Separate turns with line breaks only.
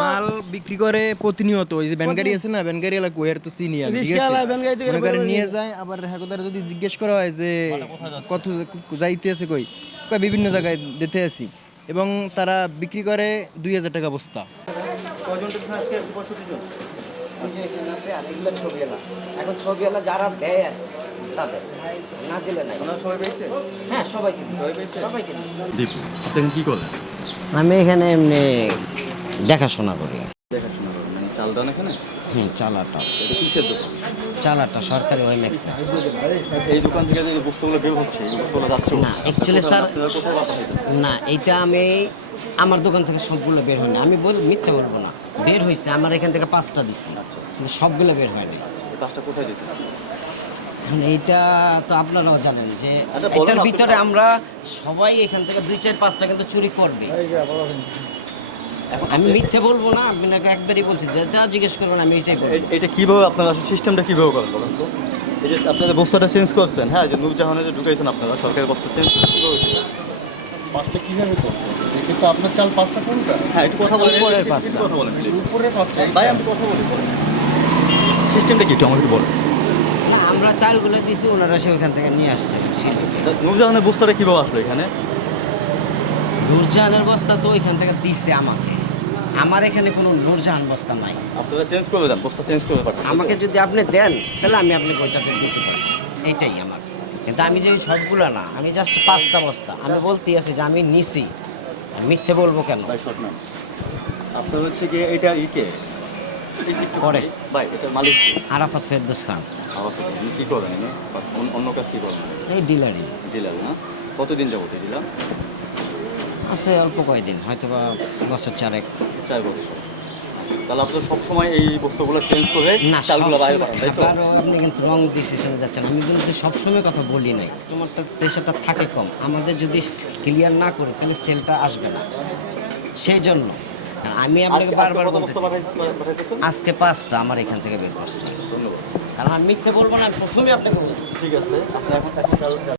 মাল বিক্রি করে প্রতিনিয়ত ওই যে ব্যানগাড়ি আছে না ব্যানগাড়ি এলা কোয়ের তো চিনি আমি ঠিক আছে? নিয়ে যায় আবার হাকুদার যদি জিজ্ঞেস করা হয় যে কত যাইতে আছে কই বিভিন্ন জায়গায় দিতে আছি। এবং তারা বিক্রি করে দুই হাজার টাকা বস্তা।
ছবি এলা এখন ছবি এলা যারা দেয় আর তাদের। না দিলে নাই।
সবাই
হ্যাঁ
কি করেন?
আমি এখানে এমনি দেখাশোনা করি।
দেখাশোনা মানে চাল দান এখানে?
হুম চালাটা।
এটা কিসের দোকান?
চালাটা সরকারি ওই ম্যাক্সে
এই দোকান থেকে যে বস্তুগুলো বের হচ্ছে এই বস্তুগুলো যাচ্ছে
না, actually, স্যার- না এটা আমি আমার দোকান থেকে সবগুলো বের হয়নি আমি বল মিথ্যা বলব না। বের হয়েছে আমার এখান থেকে পাঁচটা দিচ্ছি কিন্তু সবগুলো বের হয়নি
কোথায়
এইটা তো আপনারাও জানেন যে
আচ্ছা,
এটার ভিতরে আমরা সবাই এখান থেকে দুই চার পাঁচটা কিন্তু চুরি করবে। আমি মিথ্যে বলব না আপনাকে একবারই বলছি যে যা জিজ্ঞেস করবেন আমি এটাই বলব।
এটা কীভাবে আপনারা সিস্টেমটা কীভাবে করেন বলেন তো? এই যে আপনারা বস্তাটা চেঞ্জ করছেন হ্যাঁ যে নূরজাহানে যে ঢুকাইছেন আপনারা সরকারের বস্তা চেঞ্জ কীভাবে?
পাঁচটা কীভাবে করছে কিন্তু আপনার চাল পাঁচটা কোনটা
হ্যাঁ একটু কথা বলেন।
উপরের পাঁচটা।
কথা বলেন।
উপরে পাঁচটা।
ভাই আমি কথা বলি। সিস্টেমটা কি একটু আমাকে একটু বলেন।
আমরা চালগুলো দিছি ওনারা সে ওখান থেকে নিয়ে আসছে। শিল্পে
বস্তাটা কীভাবে আসলো এখানে?
নূরজাহানের বস্তা তো ওইখান থেকে দিচ্ছে আমাকে। আমার এখানে কোনো নূরজাহান বস্তা নাই।
আপনারা চেঞ্জ করে দেন বস্তা চেঞ্জ করে
আমাকে যদি আপনি দেন তাহলে আমি আপনাকে ওইটাতে দিতে পারি। এইটাই আমার। কিন্তু আমি যে সবগুলো না আমি জাস্ট পাঁচটা বস্তা। আমি বলতে আছি যে আমি নিছি। আমি মিথ্যে বলব কেন?
আপনার হচ্ছে কি? এটা ইকে
পরে। আরাফাত ফেরদোস খান।
কি করেন অন্য- কাজ কি করেন?
এই ডিলারই।
ডিলার না? কতদিন ডিলার?
আছে অল্প কয়দিন হয়তো বা বছর চারেক।
চার বছর। তাহলে আপনার সবসময় এই বস্তুগুলো চেঞ্জ করে চালগুলো বাইরে পাঠান তাই তো?
আপনি কিন্তু রং ডিসিশনে যাচ্ছেন। আমি কিন্তু সবসময় কথা বলি নাই তোমারটা প্রেশারটা থাকে কম। আমাদের যদি ক্লিয়ার না করি তাহলে সেলটা আসবে না। সেই জন্য আমি আপনাকে বারবার বলতেছি আজকে পাঁচটা আমার এখান থেকে বের করছে। কারণ আমি মিথ্যে বলব না প্রথমে আপনাকে
ঠিক আছে